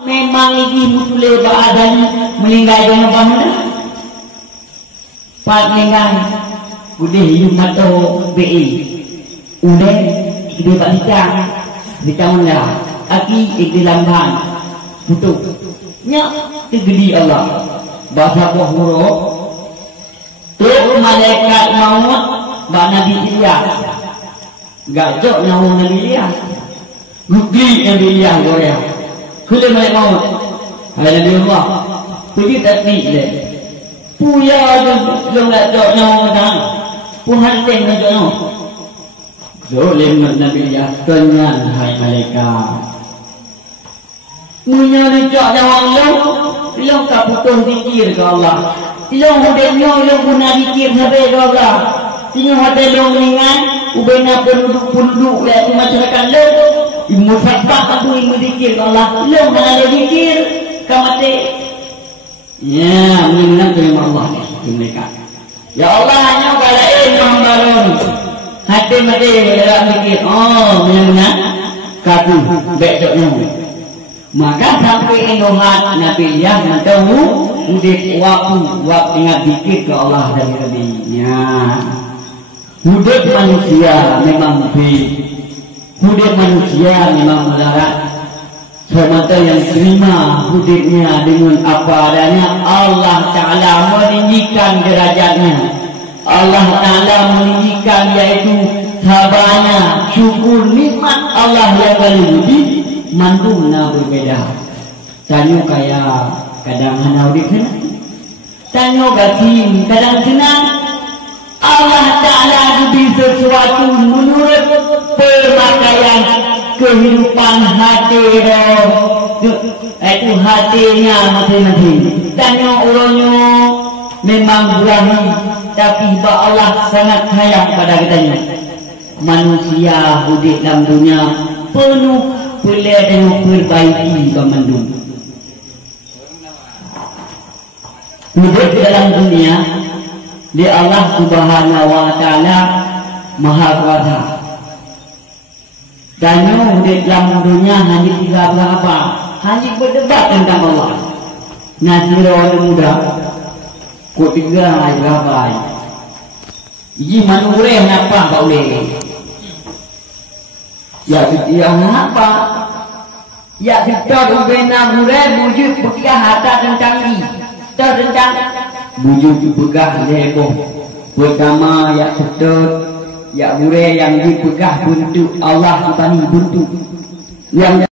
Memang ini mutule baadani meninggal dengan bangda. Pak meninggal udah hidup atau BE. Udah dia pak ditang lah. Aki ikut lamban. Betul. Nya tegedi Allah. Bahasa buah huruf. Tuh malaikat maut bak Nabi Ilyas. Gajok nyawa Nabi Ilyas. Rugi Nabi Ilyas goreng. Kuda malaikat maut. Ada Nabi Allah. Pergi taktik dia. Puya je gajok nyawa dah. Puhan teng gajok nyawa. Zolim Nabi Ilyas kenyan hai malaikat. Munya rejak nyawa Allah. Ilang tak putus zikir ke Allah. Ilang hudenya ilang guna zikir sampai ke Allah. Sehingga hati ilang mengingat ubena penduduk iaitu masyarakat lo. Ilmu sabak atau ilmu zikir ke Allah. Ilang tak ada zikir ke mati. Ya, mengingat terima Allah ni mereka. Ya Allah hanya kalau membangun hati mati dalam zikir. Oh, mengingat kaku becoknya. Maka sampai Indohat Nabi Ilyas tahu udik waktu ingat dikit ke Allah dari Nabi-Nya. Hidup manusia memang hidup manusia memang melarat. Semata yang terima hidupnya dengan apa adanya, Allah Ta'ala meninggikan derajatnya. Allah Ta'ala meninggikan yaitu sabarnya, syukur nikmat Allah yang berwujud. Mandungna berbeda. Tanyo kaya kadang hanau di sana. Tanyo gasim kadang senang. Allah Ta'ala diberi sesuatu menurut pemakaian kehidupan hati roh. Itu hatinya masing-masing. Tanyo orangnya memang berani, tapi Allah sangat sayang pada katanya. Manusia hidup dalam dunia penuh boleh dengan perbaiki kemandung. Hidup dalam dunia di Allah Subhanahu Wa Taala Maha Kuasa. Dan hidup dalam dunia hanya tiga apa? Hanya berdebat tentang Allah. Nasir orang muda, kau tiga apa? Ini manureh apa kau boleh? Ya yang apa? Ya kita ubena murai bujuk bekas harta tentang ini. Kita tentang bujuk bekas leboh. Pertama ya sedot, ya murai yang dibekas bentuk Allah tadi bentuk. Yang